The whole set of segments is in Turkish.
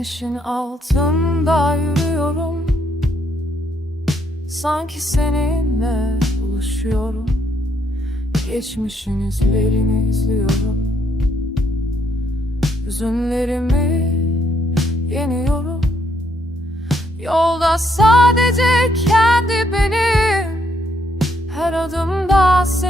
Güneşin altında yürüyorum. Sanki seninle buluşuyorum. Geçmişin izlerini izliyorum. Hüzünlerimi yeniyorum. Yolda sadece kendi benim. Her adımda seninle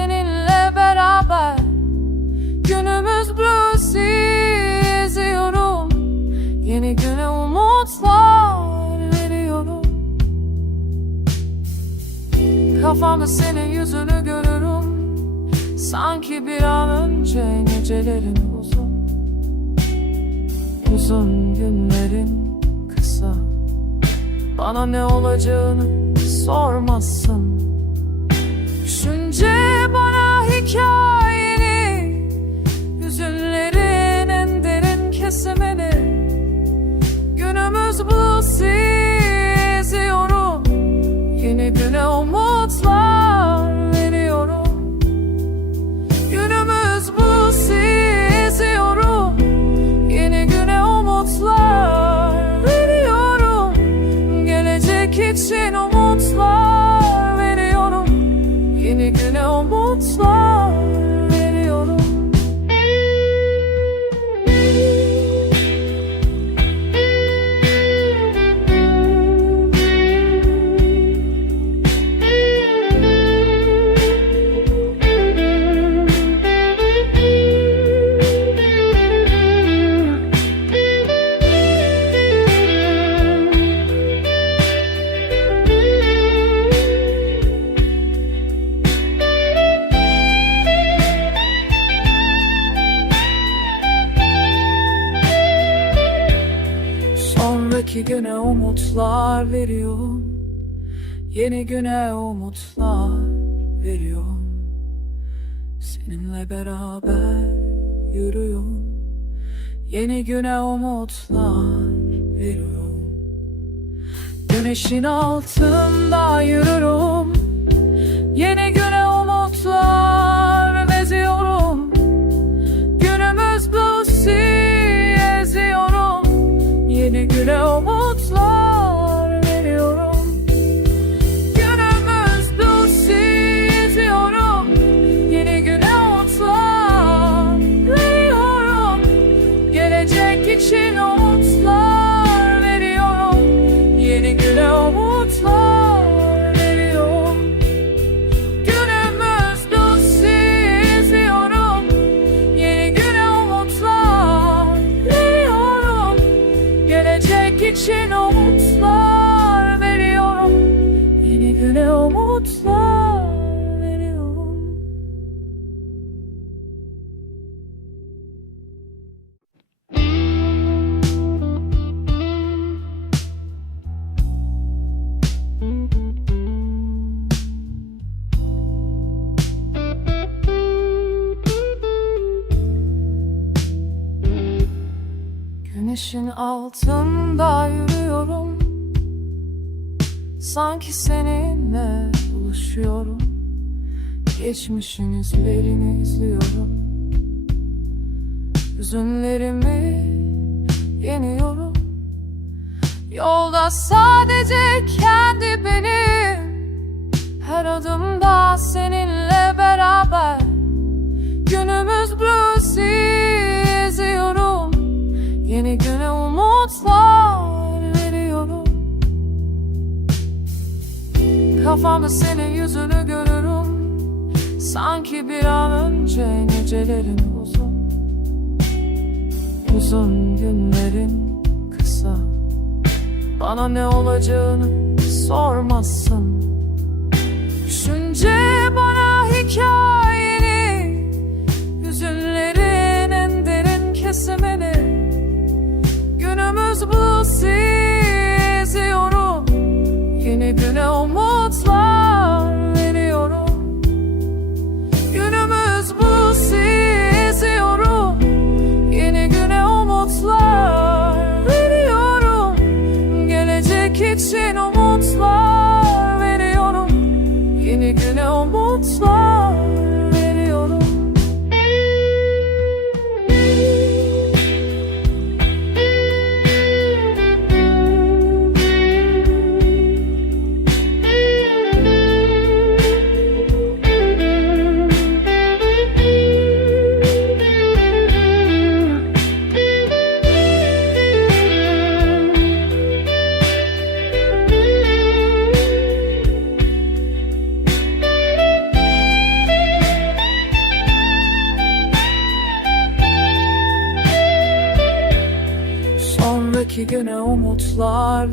Kafamda senin yüzünü görürüm. Sanki bir an önce gecelerin uzun Uzun günlerin kısa. Bana ne olacağını sormazsın. Düşünce bana hikayeni güne Sonraki güne umutlar veriyorum Yeni güne umutlar veriyorum Seninle beraber yürüyorum Yeni güne umutlar veriyorum Güneşin altında yürürüm için umutlar Güneşin altında yürüyorum. Sanki seninle buluşuyorum. Geçmişin izlerini izliyorum. Hüzünlerimi yeniyorum. Yolda sadece kendi benim. Her adımda seninle beraber. Günümüz blues'i Kafamda senin yüzünü görürüm. Sanki bir an önce gecelerin uzun. Uzun günlerin kısa. Bana ne olacağını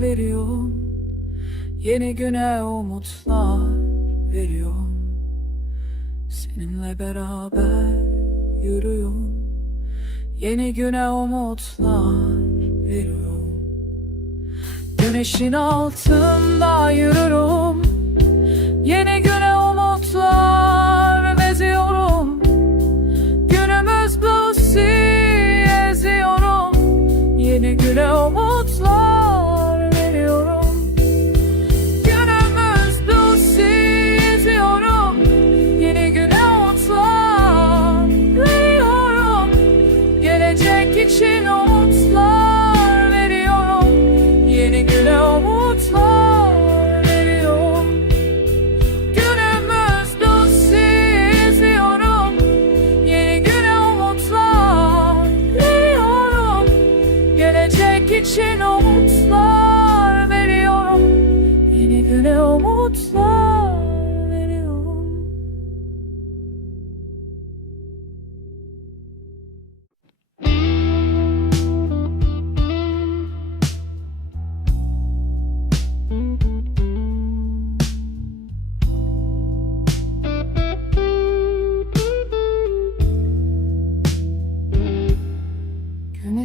veriyorum. Yeni güne umutlar veriyorum. Seninle beraber yürüyorum. Yeni güne umutlar veriyorum. Güneşin altında yürürüm. Yeni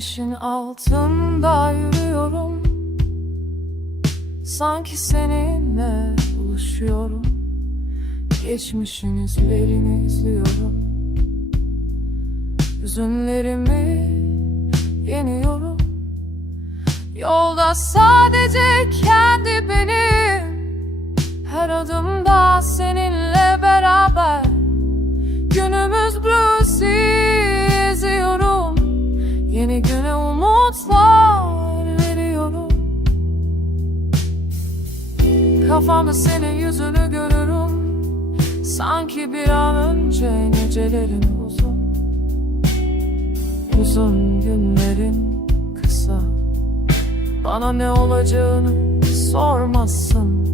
Güneşin altında yürüyorum. Sanki seninle buluşuyorum. Geçmişin izlerini izliyorum. Hüzünlerimi yeniyorum. Yolda sadece kendi benim. Her adımda seninle Kafamda senin yüzünü görürüm. Sanki bir an önce nicelerin uzun. Uzun günlerin kısa. Bana ne olacağını sormazsın.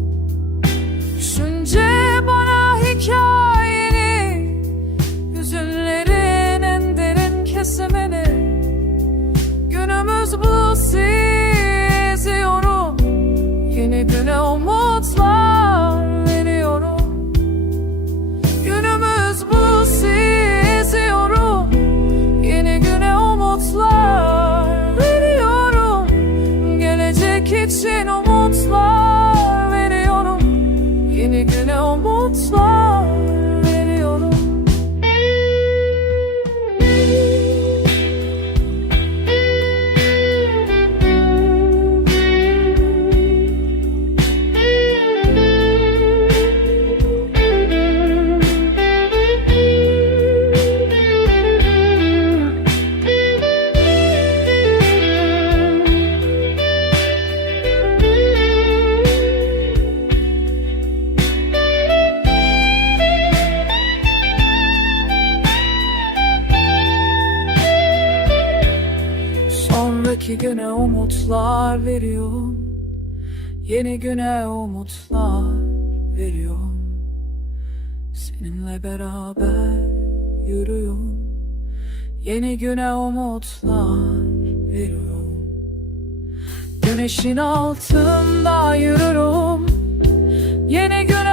Düşünce bana hikayeni güne umutlar veriyorum Yeni güne umutlar veriyorum Seninle beraber yürüyorum. Yeni güne umutlar veriyorum Güneşin altında yürürüm. Yeni güne